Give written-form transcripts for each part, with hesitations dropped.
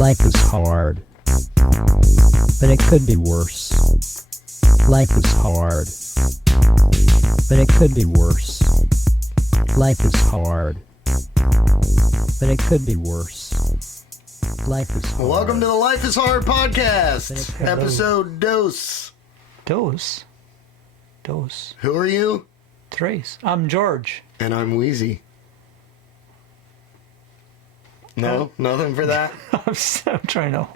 Life is hard, but it could be worse. Life is hard, but it could be worse. Life is hard, but it could be worse. Life is hard. Welcome to the Life is Hard podcast, episode dos. Dos? Dos. Who are you? Tres. I'm George. And I'm Wheezy. No? Nothing for that? I'm trying to...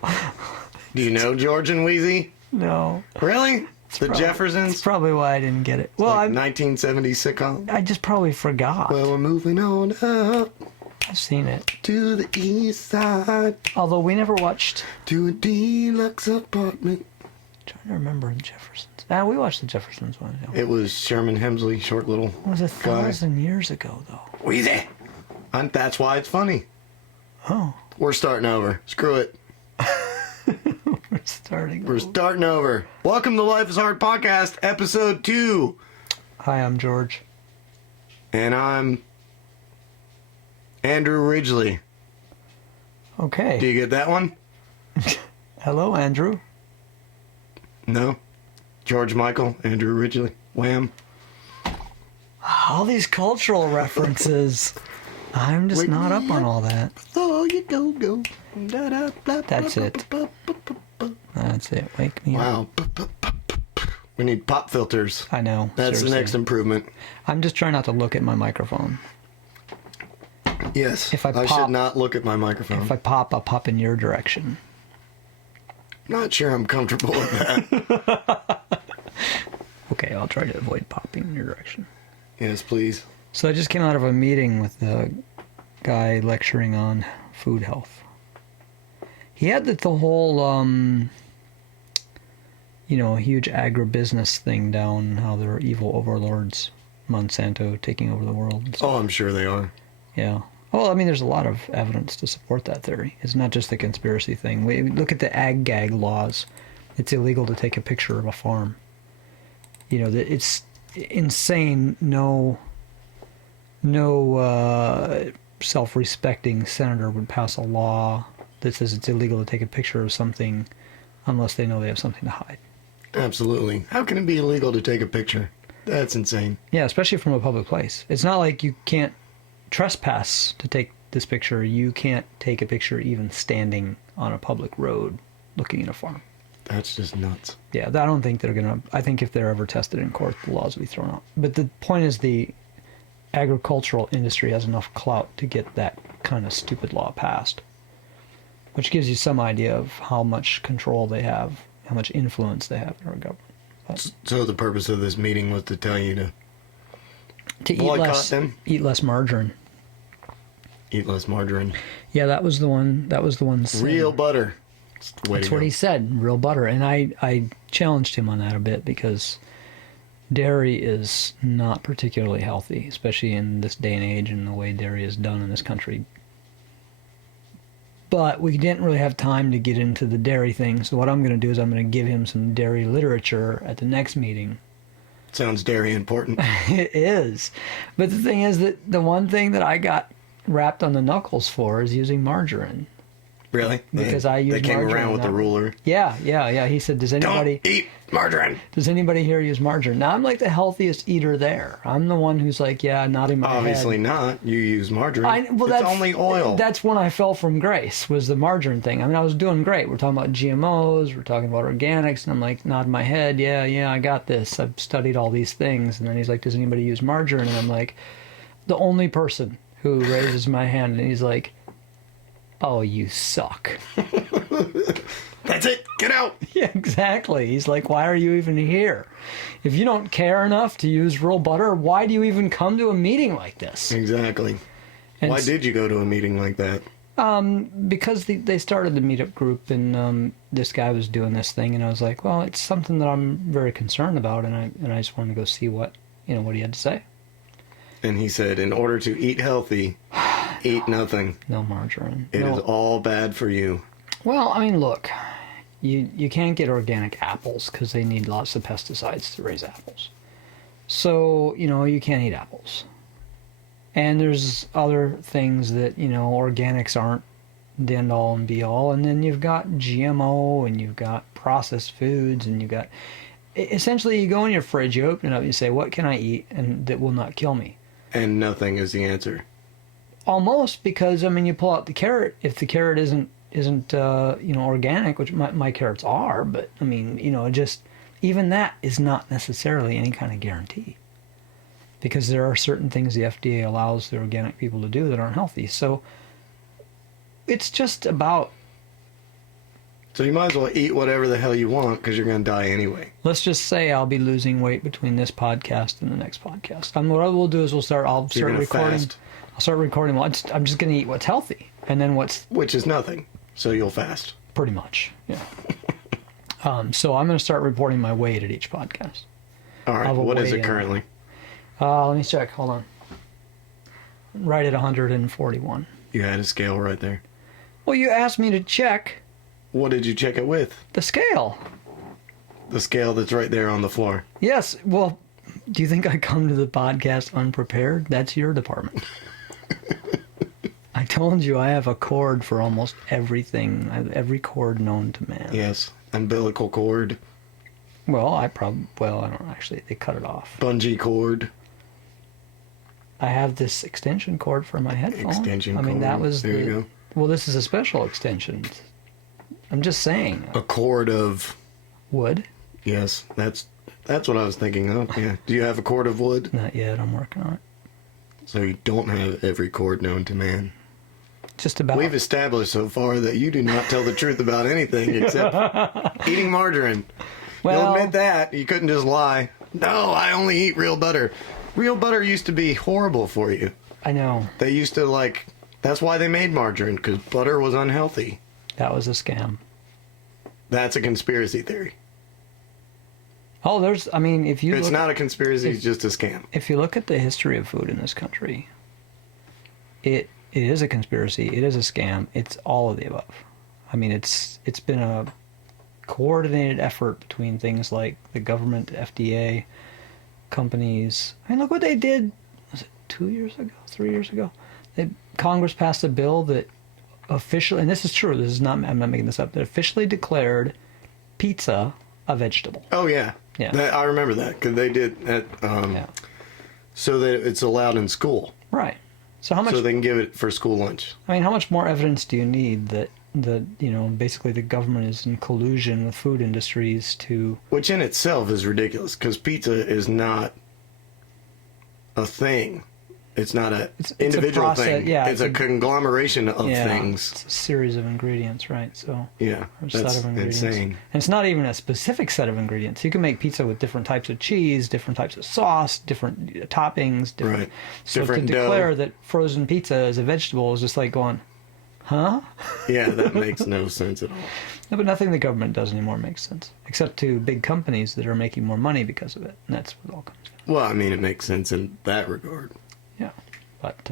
Do you know George and Wheezy? No. Really? The Jeffersons? That's probably why I didn't get it. Well, like 1970s sitcom? I just probably forgot. Well, we're moving on up I've seen it. to the east side, Although we never watched... to a deluxe apartment. trying to remember the Jeffersons. We watched the Jeffersons one. It was Sherman Hemsley, short little It was 1,000 years ago, though. Wheezy! And that's why it's funny. Oh. We're starting over. Screw it. We're starting. We're starting over. Welcome to Life is Hard podcast, episode 2. Hi, I'm George. And I'm Andrew Ridgely. Okay. Do you get that one? Hello, Andrew. No? George Michael, Andrew Ridgely. Wham. All these cultural references. I'm just not up on all that. Oh, you go. That's it. That's it. Wake me up. Wow. We need pop filters. I know. That's seriously. the next improvement. I'm just trying not to look at my microphone. Yes. If I should pop- not look at my microphone. If I pop, I'll pop in your direction. Not sure I'm comfortable with that. Okay, I'll try to avoid popping in your direction. Yes, please. So I just came out of a meeting with the guy lecturing on food health. He had the whole, huge agribusiness thing down, how they're evil overlords, Monsanto taking over the world. And stuff. Oh, I'm sure they are. Yeah. Well, I mean, there's a lot of evidence to support that theory. It's not just the conspiracy thing. We look at the ag-gag laws. It's illegal to take a picture of a farm. It's insane. No self-respecting senator would pass a law that says it's illegal to take a picture of something unless they know they have something to hide. Absolutely. How can it be illegal to take a picture? That's insane. Yeah, especially from a public place. It's not like you can't trespass to take this picture. You can't take a picture even standing on a public road looking at a farm. That's just nuts. Yeah, I don't think they're going to... I think if they're ever tested in court, the laws will be thrown out. But the point is the agricultural industry has enough clout to get that kind of stupid law passed, which gives you some idea of how much control they have, how much influence they have in our government. But So the purpose of this meeting was to tell you to boycott them? eat less margarine. Eat less margarine. Yeah, that was the one. That was the one. Real butter. That's what he said, real butter. And I challenged him on that a bit because dairy is not particularly healthy, especially in this day and age and the way dairy is done in this country. But we didn't really have time to get into the dairy thing, so what I'm going to do is I'm going to give him some dairy literature at the next meeting. Sounds dairy important. It is. But the thing is that the one thing that I got wrapped on the knuckles for is using margarine. Really? Because I use They came margarine around with the now. ruler. Yeah. He said, does anybody here use margarine? Now, I'm like the healthiest eater there. I'm the one who's like, nodding my Obviously head. not. You use margarine. It's that's only oil. That's when I fell from grace, was the margarine thing. I mean, I was doing great. We're talking about GMOs. We're talking about organics. And I'm like, nodding my head. Yeah, I got this. I've studied all these things. And then he's like, does anybody use margarine? And I'm like, the only person who raises my hand. And he's like, oh, you suck. That's it. Get out. Yeah, exactly. He's like, why are you even here? If you don't care enough to use real butter, why do you even come to a meeting like this? Exactly. And Why did you go to a meeting like that? Because they started the meetup group, and this guy was doing this thing, and I was like, well, it's something that I'm very concerned about, and I just wanted to go see what he had to say. And he said, in order to eat healthy, eat nothing. No margarine. It is all bad for you. Well, I mean, look, you can't get organic apples because they need lots of pesticides to raise apples. So, you can't eat apples. And there's other things that, organics aren't the end all and be all. And then you've got GMO, and you've got processed foods, and you've got, essentially, you go in your fridge, you open it up, and you say, what can I eat and that will not kill me? And nothing is the answer. Almost, because I mean, you pull out the carrot. If the carrot isn't organic, which my carrots are, but I mean, just even that is not necessarily any kind of guarantee, because there are certain things the FDA allows the organic people to do that aren't healthy. So it's just about. So you might as well eat whatever the hell you want, because you're going to die anyway. Let's just say I'll be losing weight between this podcast and the next podcast. What I will do is I'll start recording. Fast. I'll start recording. Well, I'm just going to eat what's healthy, and then which is nothing. So you'll fast. Pretty much, yeah. So I'm going to start reporting my weight at each podcast. All right. What is it currently? Let me check. Hold on. Right at 141. You had a scale right there. Well, you asked me to check. What did you check it with? The scale. The scale that's right there on the floor. Yes. Well, do you think I come to the podcast unprepared? That's your department. I told you I have a cord for almost everything. Every cord known to man. Yes. Umbilical cord. Well, I don't actually. They cut it off. Bungee cord. I have this extension cord for my headphone. Extension cord. I mean, that was there you go. Well, this is a special extension. I'm just saying. A cord of wood? Yes, that's what I was thinking of. Yeah. Do you have a cord of wood? Not yet. I'm working on it. So you don't have every cord known to man. Just about. We've established so far that you do not tell the truth about anything except eating margarine. Well, you'll admit that. You couldn't just lie. No, I only eat real butter. Real butter used to be horrible for you. I know. They used to that's why they made margarine, because butter was unhealthy. That was a scam. That's a conspiracy theory. Oh, if you It's not a conspiracy, it's just a scam. If you look at the history of food in this country, it is a conspiracy, it is a scam, it's all of the above. I mean, it's been a coordinated effort between things like the government, FDA, companies. I mean, look what they did, was it 2 years ago, 3 years ago? Congress passed a bill that officially, and this is true, I'm not making this up, that officially declared pizza a vegetable. Oh, yeah. Yeah. I remember that, because they did that, so that it's allowed in school. Right. So how much? So they can give it for school lunch. I mean, how much more evidence do you need that basically the government is in collusion with food industries to... Which in itself is ridiculous, because pizza is not a thing. It's not an individual thing. Yeah, it's a conglomeration of things. It's a series of ingredients, right? So yeah, that's insane. And it's not even a specific set of ingredients. You can make pizza with different types of cheese, different types of sauce, different toppings. Right. So different to declare that frozen pizza is a vegetable is just like going, huh? Yeah, that makes no sense at all. No, but nothing the government does anymore makes sense, except to big companies that are making more money because of it, and that's what it all comes down. Well, I mean, it makes sense in that regard. Yeah, but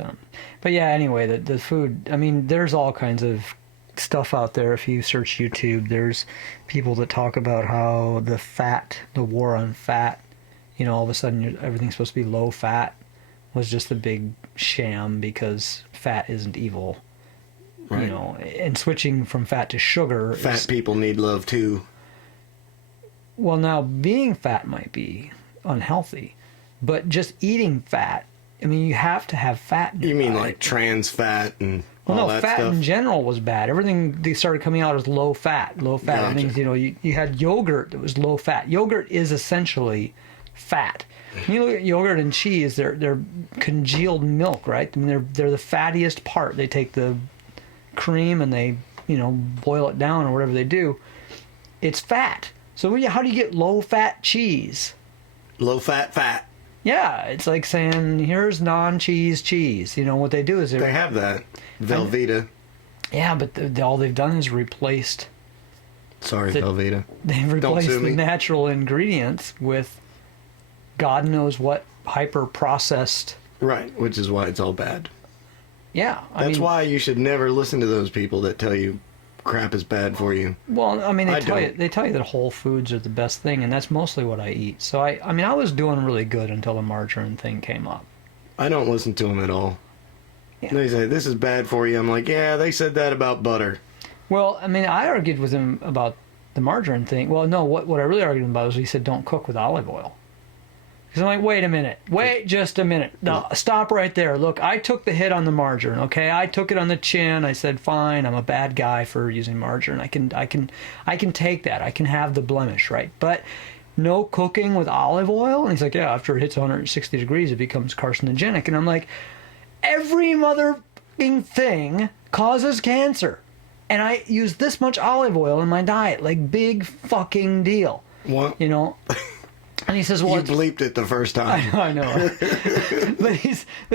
yeah. Anyway, the food. I mean, there's all kinds of stuff out there. If you search YouTube, there's people that talk about how the war on fat. All of a sudden everything's supposed to be low fat, was just a big sham because fat isn't evil. Right. And switching from fat to sugar. Fat people need love too. Well, now being fat might be unhealthy, but just eating fat. I mean, you have to have fat. You mean like trans fat and all that fat stuff? in general was bad. Everything they started coming out as low fat. Low fat. Gotcha. Things, you had yogurt that was low fat. Yogurt is essentially fat. When you look at yogurt and cheese, they're congealed milk, right? I mean, they're the fattiest part. They take the cream and they boil it down or whatever they do. It's fat. So how do you get low fat cheese? Low fat. Yeah, it's like saying, here's non-cheese cheese. What they do is They have that. Velveeta. Yeah, but all they've done is replaced... Sorry, Velveeta. They've replaced the natural ingredients with God knows what hyper-processed... Right, which is why it's all bad. Yeah. That's why you should never listen to those people that tell you crap is bad for you. Well, I mean, they tell you that whole foods are the best thing, and that's mostly what I eat. So I mean, I was doing really good until the margarine thing came up. I don't listen to them at all. Yeah. They say, this is bad for you. I'm like, yeah, they said that about butter. Well, I mean, I argued with him about the margarine thing. Well, no, what I really argued with him about was he said don't cook with olive oil. Because I'm like, wait a minute. Wait just a minute. No, stop right there. Look, I took the hit on the margarine, okay? I took it on the chin. I said, fine, I'm a bad guy for using margarine. I can take that. I can have the blemish, right? But no cooking with olive oil? And he's like, yeah, after it hits 160 degrees, it becomes carcinogenic. And I'm like, every motherfucking thing causes cancer. And I use this much olive oil in my diet. Like, big fucking deal. What? You know? And he says, well, You bleeped it the first time. I know. but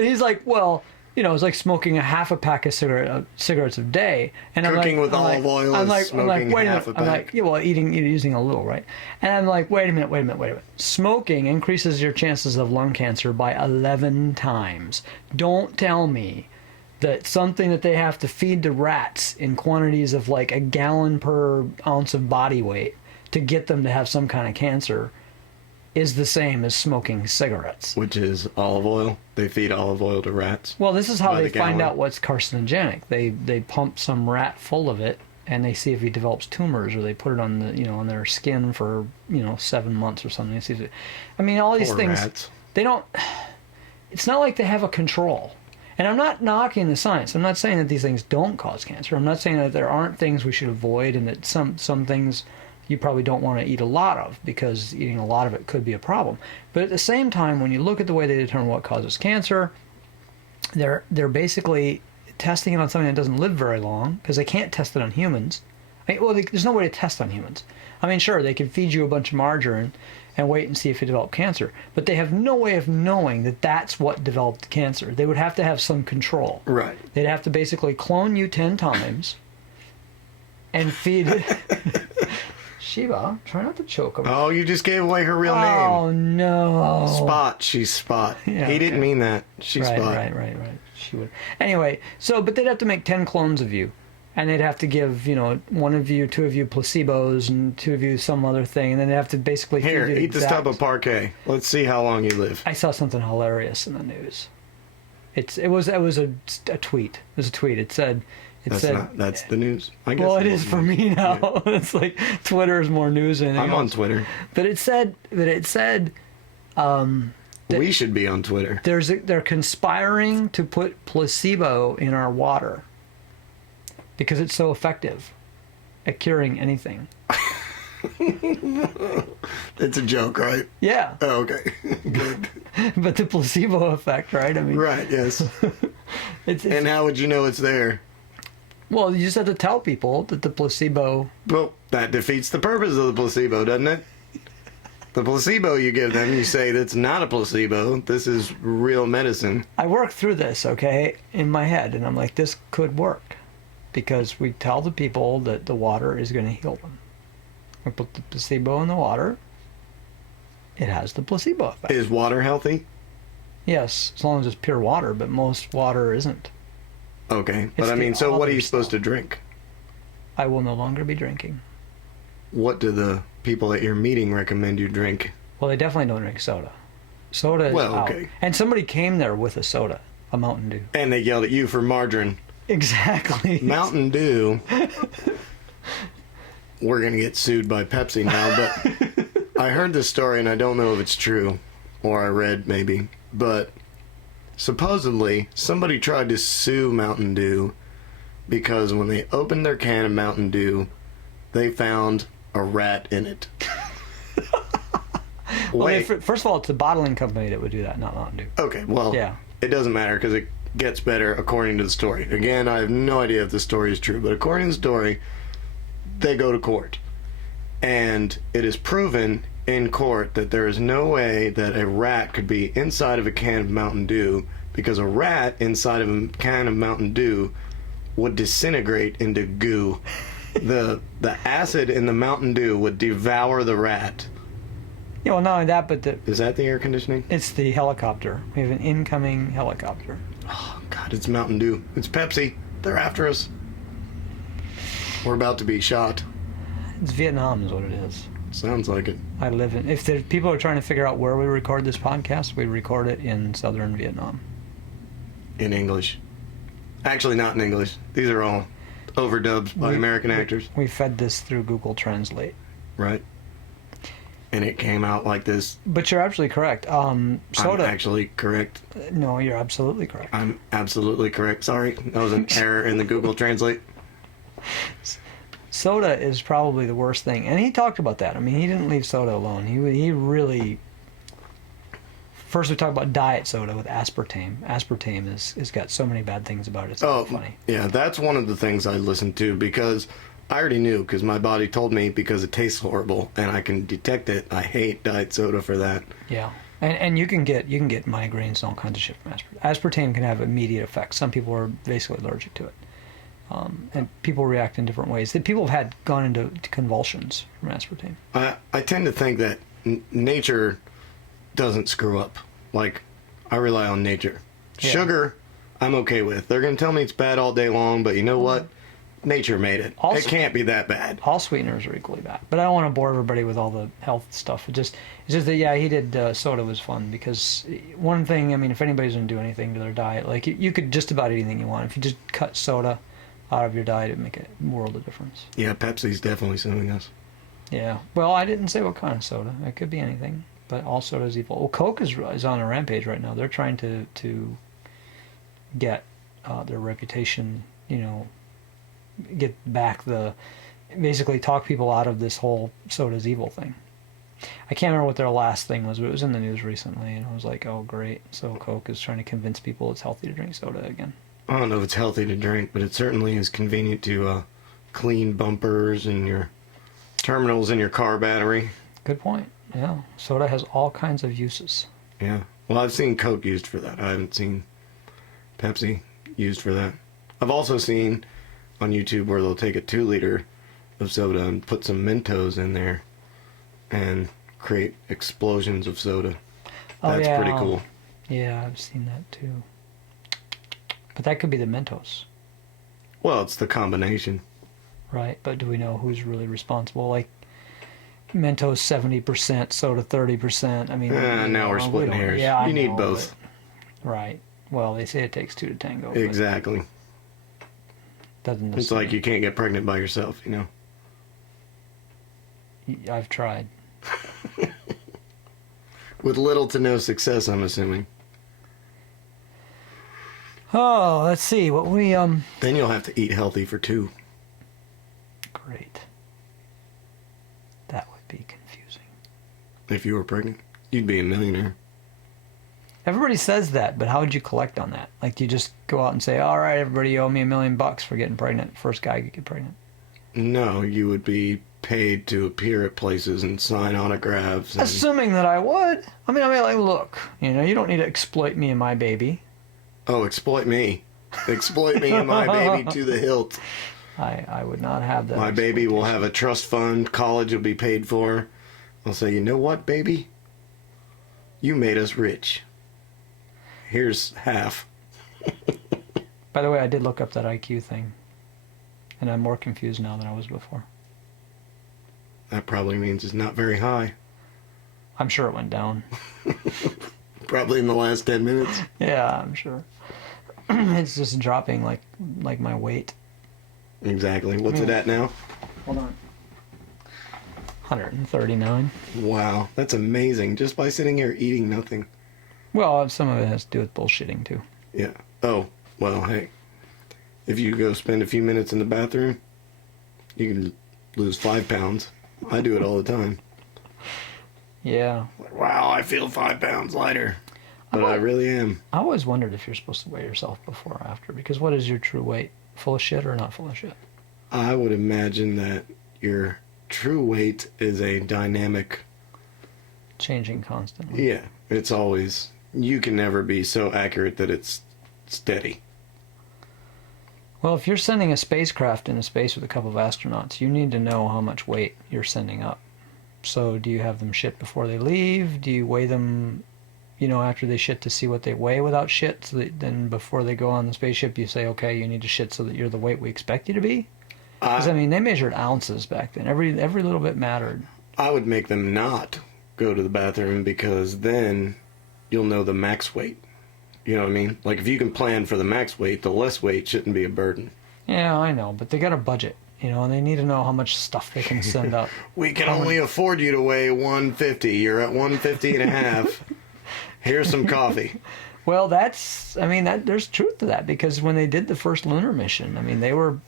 he's like, well, you know, it's like smoking a half a pack of cigarettes a day. And Cooking with olive oil is smoking half a pack. I'm like, yeah, well, using a little, right? And I'm like, wait a minute. Smoking increases your chances of lung cancer by 11 times. Don't tell me that something that they have to feed to rats in quantities of like a gallon per ounce of body weight to get them to have some kind of cancer is the same as smoking cigarettes. Which is olive oil. They feed olive oil to rats. Well, this is how By they the find gallon. out what's carcinogenic. They pump some rat full of it, and they see if he develops tumors, or they put it on on their skin for 7 months or something. See if it, I mean, all these Poor things. rats. They don't. It's not like they have a control. And I'm not knocking the science. I'm not saying that these things don't cause cancer. I'm not saying that there aren't things we should avoid, and that some things you probably don't want to eat a lot of, because eating a lot of it could be a problem. But at the same time, when you look at the way they determine what causes cancer, they're basically testing it on something that doesn't live very long, because they can't test it on humans. There's no way to test on humans. I mean, sure, they could feed you a bunch of margarine and wait and see if you develop cancer, but they have no way of knowing that that's what developed cancer. They would have to have some control. Right. They'd have to basically clone you 10 times and feed it. Shiva, try not to choke him. Oh, you just gave away her real name. Oh, no. Spot. She's Spot. Yeah, he didn't okay. mean that. She's Spot. Right. She would. Anyway, but they'd have to make 10 clones of you. And they'd have to give, one of you, two of you placebos, and two of you some other thing. And then they'd have to basically feed Here, you eat this tub of parquet. Let's see how long you live. I saw something hilarious in the news. It was a tweet. It was a tweet. It said... That's the news. I guess Well, it is for me now. Yeah. It's like Twitter is more news than anything I'm on else. Twitter. But it said We should be on Twitter. they're conspiring to put placebo in our water because it's so effective at curing anything. It's a joke, right? Yeah, Oh, okay. Good. but the placebo effect, right? I mean, Right, yes. it's And how would you know it's there? well, you just have to tell people that the placebo. Well, that defeats the purpose of the placebo, doesn't it? The placebo you give them, you say that's not a placebo. This is real medicine. I work through this, okay, in my head, and I'm like, this could work because we tell the people that the water is going to heal them. We put the placebo in the water. It has the placebo effect. Is water healthy? Yes, as long as it's pure water, but most water isn't. Okay. But It's I the mean, so what are other you supposed stuff. to drink? I will no longer be drinking. What do the people at your meeting recommend you drink? Well, they definitely don't drink soda. Soda is Well, out. okay. And somebody came there with a soda, a Mountain Dew. And they yelled at you for margarine. Exactly. Mountain Dew. We're going to get sued by Pepsi now, but I heard this story and I don't know if it's true, or I read maybe, but supposedly somebody tried to sue Mountain Dew because when they opened their can of Mountain Dew, they found a rat in it. Well, Wait. first of all, it's the bottling company that would do that, not Mountain Dew. Okay, well, Yeah. it doesn't matter because it gets better according to the story. Again, I have no idea if the story is true, but according to the story, they go to court. And it is proven in court that there is no way that a rat could be inside of a can of Mountain Dew, because a rat inside of a can of Mountain Dew would disintegrate into goo. The acid in the Mountain Dew would devour the rat. Yeah, well, not only that, but Is that the air conditioning? it's the helicopter. We have an incoming helicopter. Oh, God, it's Mountain Dew. It's Pepsi. They're after us. We're about to be shot. It's Vietnam is what it is. Sounds like it. I live in... If the people are trying to figure out where we record this podcast, we record it in southern Vietnam. In English. Actually, not in English. These are all overdubbed by American actors. We fed this through Google Translate. Right. And it came out like this. But you're absolutely correct. Soda. I'm actually correct. No, you're absolutely correct. I'm absolutely correct. Sorry. That was an error in the Google Translate. Soda is probably the worst thing. And he talked about that. I mean, he didn't leave soda alone. He really... First, we talked about diet soda with aspartame. Aspartame is got so many bad things about it. It's not funny. Yeah, that's one of the things I listened to because I already knew because my body told me because it tastes horrible and I can detect it. I hate diet soda for that. Yeah, and you can get migraines and all kinds of shit from aspartame. Aspartame can have immediate effects. Some people are basically allergic to it, and people react in different ways. People have gone into convulsions from aspartame. I tend to think that nature doesn't screw up. Like, I rely on nature. Yeah. Sugar, I'm okay with. They're going to tell me it's bad all day long, but you know what? Nature made it. Also, it can't be that bad. All sweeteners are equally bad. But I don't want to bore everybody with all the health stuff. It's just that, yeah, he did, soda was fun because one thing, I mean, if anybody's going to do anything to their diet, like, you could just about eat anything you want. If you just cut soda out of your diet, it'd make a world of difference. Yeah, Pepsi's definitely suing us. Yeah. Well, I didn't say what kind of soda. It could be anything. But all soda is evil. Well, Coke is on a rampage right now. They're trying to get their reputation, get back basically talk people out of this whole soda's evil thing. I can't remember what their last thing was, but it was in the news recently, and I was like, oh, great. So Coke is trying to convince people it's healthy to drink soda again. I don't know if it's healthy to drink, but it certainly is convenient to clean bumpers and your terminals in your car battery. Good point. Yeah, soda has all kinds of uses. Yeah. Well, I've seen Coke used for that. I haven't seen Pepsi used for that. I've also seen on YouTube where they'll take a 2-liter of soda and put some Mentos in there and create explosions of soda. That's pretty cool. Yeah, I've seen that too. But that could be the Mentos. Well, it's the combination. Right, but do we know who's really responsible? Like, Mentos 70%, soda 30%. I mean, now we're splitting hairs. Yeah, you need both. Right. Well, they say it takes 2 to tango. Exactly. Doesn't it's like you can't get pregnant by yourself, I've tried. With little to no success, I'm assuming. Oh, let's see what we Then you'll have to eat healthy for 2. Great. That would be confusing. If you were pregnant, you'd be a millionaire. Everybody says that, but how would you collect on that? Like, do you just go out and say, all right, everybody, you owe me $1 million for getting pregnant. First guy could get pregnant. No, you would be paid to appear at places and sign autographs. And... Assuming that I would. I mean, like, look, you don't need to exploit me and my baby. Oh, exploit me. Exploit me and my baby to the hilt. I would not have that. My baby will have a trust fund. College will be paid for. I'll say, you know what, baby? You made us rich. Here's half. By the way, I did look up that IQ thing. And I'm more confused now than I was before. That probably means it's not very high. I'm sure it went down. Probably in the last 10 minutes. Yeah, I'm sure. It's just dropping like my weight. Exactly. What's it at now? Hold on. 139. Wow, that's amazing. Just by sitting here eating nothing. Well, some of it has to do with bullshitting, too. Yeah. Oh, well, hey. If you go spend a few minutes in the bathroom, you can lose 5 pounds. I do it all the time. Yeah. Wow, I feel 5 pounds lighter. But I really am. I always wondered if you're supposed to weigh yourself before or after, because what is your true weight? Full of shit or not full of shit? I would imagine that your true weight is a dynamic... Changing constantly. Yeah, it's always... You can never be so accurate that it's steady. Well, if you're sending a spacecraft into space with a couple of astronauts, you need to know how much weight you're sending up. So do you have them shit before they leave? Do you weigh them, after they shit to see what they weigh without shit? So that then before they go on the spaceship, you say, okay, you need to shit so that you're the weight we expect you to be? Because, they measured ounces back then. Every little bit mattered. I would make them not go to the bathroom because then you'll know the max weight. You know what I mean? Like, if you can plan for the max weight, the less weight shouldn't be a burden. Yeah, I know, but they got a budget, you know, and they need to know how much stuff they can send up. We can only afford you to weigh 150. You're at 150 and a half. Here's some coffee. Well, there's truth to that, because when they did the first lunar mission, I mean, they were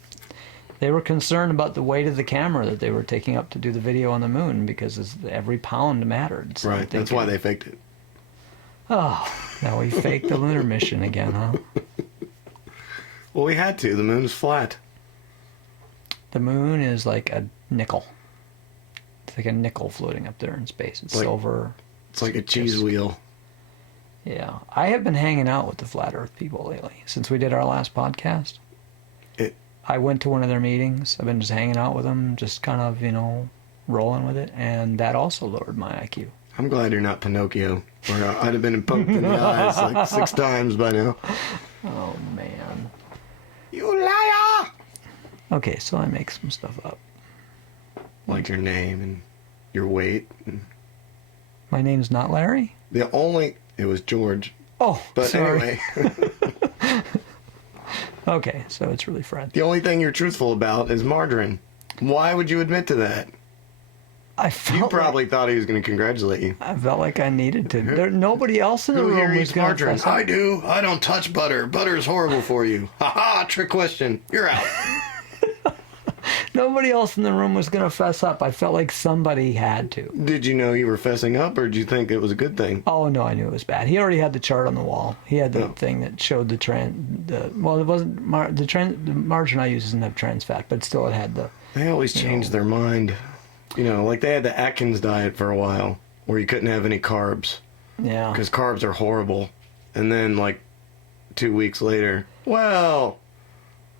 concerned about the weight of the camera that they were taking up to do the video on the moon, because every pound mattered. So Right, that's why they faked it. Oh, now we faked the lunar mission again, huh? Well, we had to. The moon's flat. The moon is like a nickel. It's like a nickel floating up there in space. It's like, silver. It's like a cheese wheel. Yeah. I have been hanging out with the Flat Earth people lately. Since we did our last podcast, I went to one of their meetings. I've been just hanging out with them, just kind of, you know, rolling with it. And that also lowered my IQ. I'm glad you're not Pinocchio, or I'd have been poked in the eyes like 6 times by now. Oh, man. You liar! Okay, so I make some stuff up. Like your name and your weight. And My name's not Larry? it was George. Oh, But sorry. anyway, Okay, so it's really Fred. the only thing you're truthful about is margarine. Why would you admit to that? I felt You probably thought he was going to congratulate you. I felt like I needed to. Nobody else in the Who here room was eats going to margarine? fess up. I do. I don't touch butter. Butter's horrible for you. Ha ha, trick question. You're out. Nobody else in the room was going to fess up. I felt like somebody had to. Did you know you were fessing up, or did you think it was a good thing? Oh no, I knew it was bad. He already had the chart on the wall. He had the Oh. thing that showed well, it wasn't the margarine I use doesn't have trans fat, but still it had the. They always change their mind. You know, like they had the Atkins diet for a while, where you couldn't have any carbs, Yeah. because carbs are horrible. And then, like, 2 weeks later, well,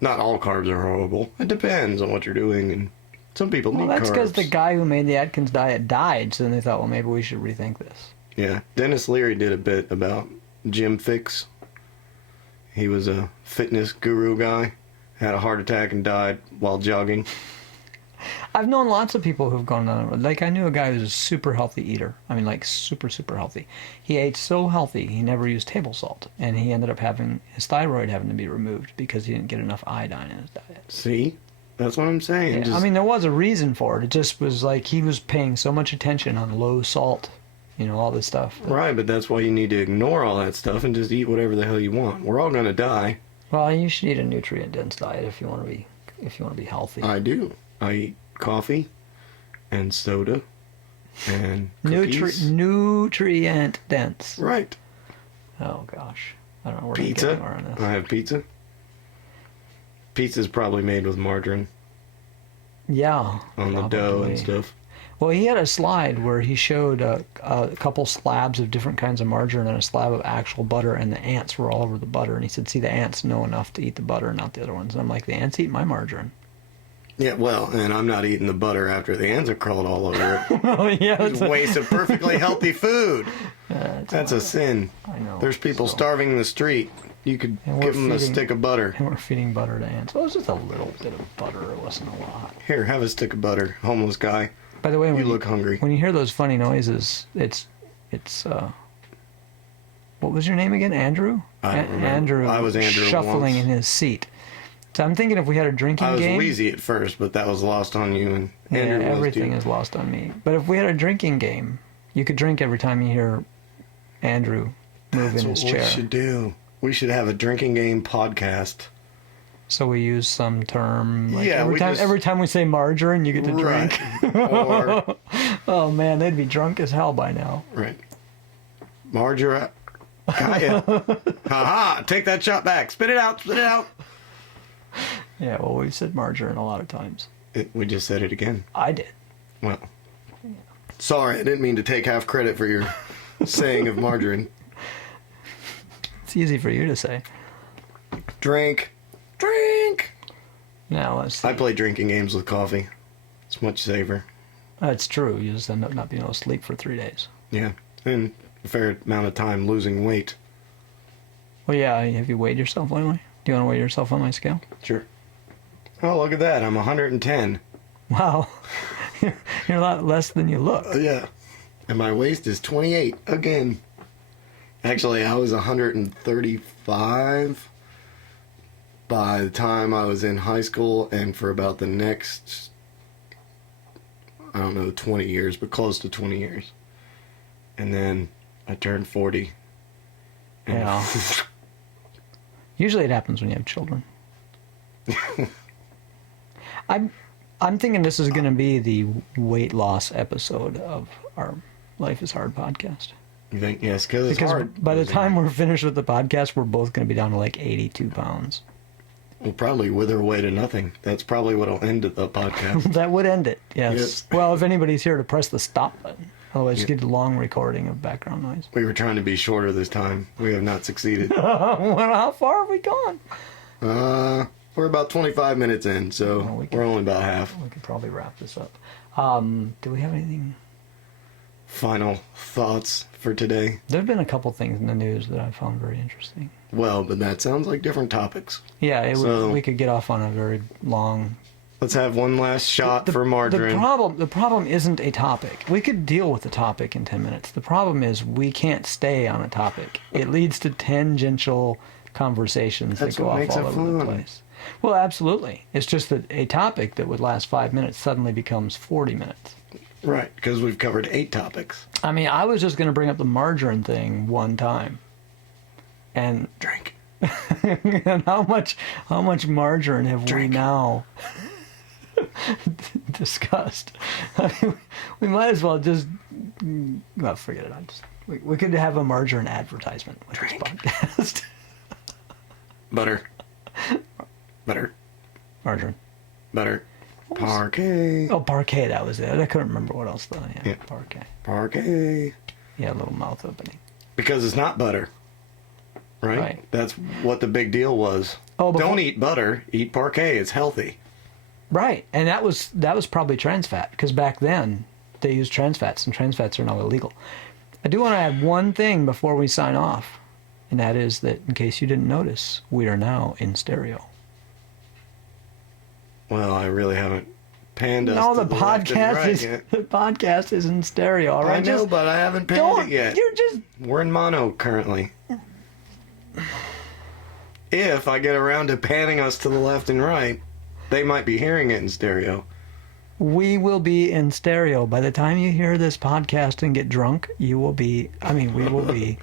not all carbs are horrible. It depends on what you're doing, and some people Well, need that's carbs. because the guy who made the Atkins diet died, so then they thought, well, maybe we should rethink this. Yeah, Dennis Leary did a bit about Jim Fix. He was a fitness guru guy, had a heart attack and died while jogging. I've known lots of people who've gone down the road. Like, I knew a guy who was a super healthy eater. I mean, like, super, super healthy. He ate so healthy, he never used table salt. And he ended up having his thyroid having to be removed because he didn't get enough iodine in his diet. See? That's what I'm saying. Yeah, I mean, there was a reason for it. It just was like he was paying so much attention on low salt, you know, all this stuff. Right, but that's why you need to ignore all that stuff and just eat whatever the hell you want. We're all gonna die. Well, you should eat a nutrient-dense diet if you want to be healthy. I do. I eat coffee and soda and cookies. Nutrient dense. Right. Oh gosh, I don't know where Pizza. to get anywhere on this. I have pizza. Pizza's probably made with margarine Yeah. on the dough probably. and stuff. Well, he had a slide where he showed a couple slabs of different kinds of margarine and a slab of actual butter, and the ants were all over the butter. And he said, see, the ants know enough to eat the butter, not the other ones. And I'm like, the ants eat my margarine. Yeah, well, and I'm not eating the butter after the ants have crawled all over it. Oh, yeah. It's a waste of perfectly healthy food. That's a sin. I know. There's people So- starving in the street. You could And give we're them a feeding- stick of butter. And we're feeding butter to ants. Well, it was just a little bit of butter. It wasn't a lot. Here, have a stick of butter, homeless guy. By the way, You when look hungry. When you hear those funny noises, it's what was your name again? Andrew? I don't remember. Andrew. I was Andrew shuffling once. in his seat. So I'm thinking if we had a drinking I was game. wheezy at first, but that was lost on you, and Yeah, Andrew was everything too. is lost on me. But if we had a drinking game, you could drink every time you hear Andrew move That's in what his we chair. should do. We should have a drinking game podcast. So we use some term. Like Yeah, every time we say margarine, you get to drink. Right. Or, Oh man, they'd be drunk as hell by now. right. Margarine. Got ya. Ha-ha. Take that shot back. Spit it out. Spit it out. Yeah, well, we've said margarine a lot of times. We just said it again. I did. Well, sorry. I didn't mean to take half credit for your saying of margarine. It's easy for you to say. Drink. Drink. Now let's see. I play drinking games with coffee. It's much safer. That's true. You just end up not being able to sleep for 3 days. Yeah. And a fair amount of time losing weight. Well, yeah. Have you weighed yourself lately? Do you want to weigh yourself on my scale? Sure. Oh, look at that. I'm 110. Wow. You're a lot less than you look. Yeah. And my waist is 28 again. Actually, I was 135 by the time I was in high school, and for about the next, I don't know, 20 years, but close to 20 years. And then I turned 40. And Yeah. Usually it happens when you have children. I'm thinking this is going to be the weight loss episode of our Life is Hard podcast. You think? Yes, because it's hard. By the time we're finished with the podcast, we're both going to be down to like 82 pounds. We'll probably wither away to nothing. That's probably what'll end the podcast. That would end it, yes. Yes. Well, if anybody's here to press the stop button. Otherwise, you get a long recording of background noise. We were trying to be shorter this time. We have not succeeded. Well, how far have we gone? We're about 25 minutes in, so Well, we're only about half. We could probably wrap this up. Do we have anything? Final thoughts for today? There have been a couple things in the news that I found very interesting. Well, but that sounds like different topics. Yeah, So- we could get off on a very long... Let's have one last shot for margarine. The problem isn't a topic. We could deal with the topic in 10 minutes. The problem is we can't stay on a topic. It leads to tangential conversations That's that go what off makes all it over the fun. place. Well, absolutely. It's just that a topic that would last 5 minutes suddenly becomes 40 minutes. Right, because we've covered 8 topics. I mean, I was just going to bring up the margarine thing one time. And Drink. and how much margarine have we Drink. now discussed? I mean, we might as well just well, forget it. We could have a margarine advertisement with Drink. this podcast. Butter. Butter. Margarine. Butter. Parquet. Oh, parquet. That was it. I couldn't remember what else though. Yeah, Yeah. parquet. Parquet. Yeah, a little mouth opening. Because it's not butter. Right? Right. That's what the big deal was. Oh, before- Don't eat butter. Eat parquet. It's healthy. Right, and that was probably trans fat because back then they used trans fats, and trans fats are now illegal. I do want to add one thing before we sign off, and that is that in case you didn't notice, we are now in stereo. Well, I really haven't panned us No, to the left and podcast right is yet. the podcast is in stereo. All right, I know, just but I haven't panned don't. it yet. You're just We're in mono currently. If I get around to panning us to the left and right, they might be hearing it in stereo. we will be in stereo by the time you hear this podcast and get drunk. You will be. I mean, we will be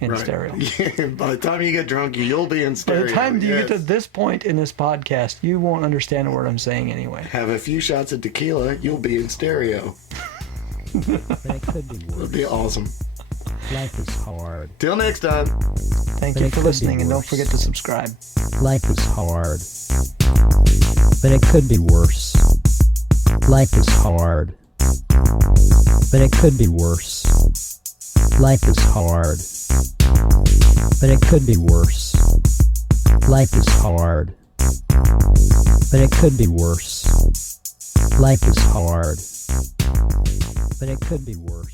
in Right. stereo. Yeah, by the time you get drunk, you'll be in By stereo. the time you get to yes. this point in this podcast, you won't understand a word I'm saying anyway. Have a few shots of tequila, you'll be in stereo. But it could be It'll worse. be awesome. Life is hard. Till next time. Thank But you it for could be listening, and don't worse. forget to subscribe. Life is hard. But it could be worse. Life is hard. But it could be worse. Life is hard. But it could be worse. Life is hard. But it could be worse. Life is hard. But it could be worse.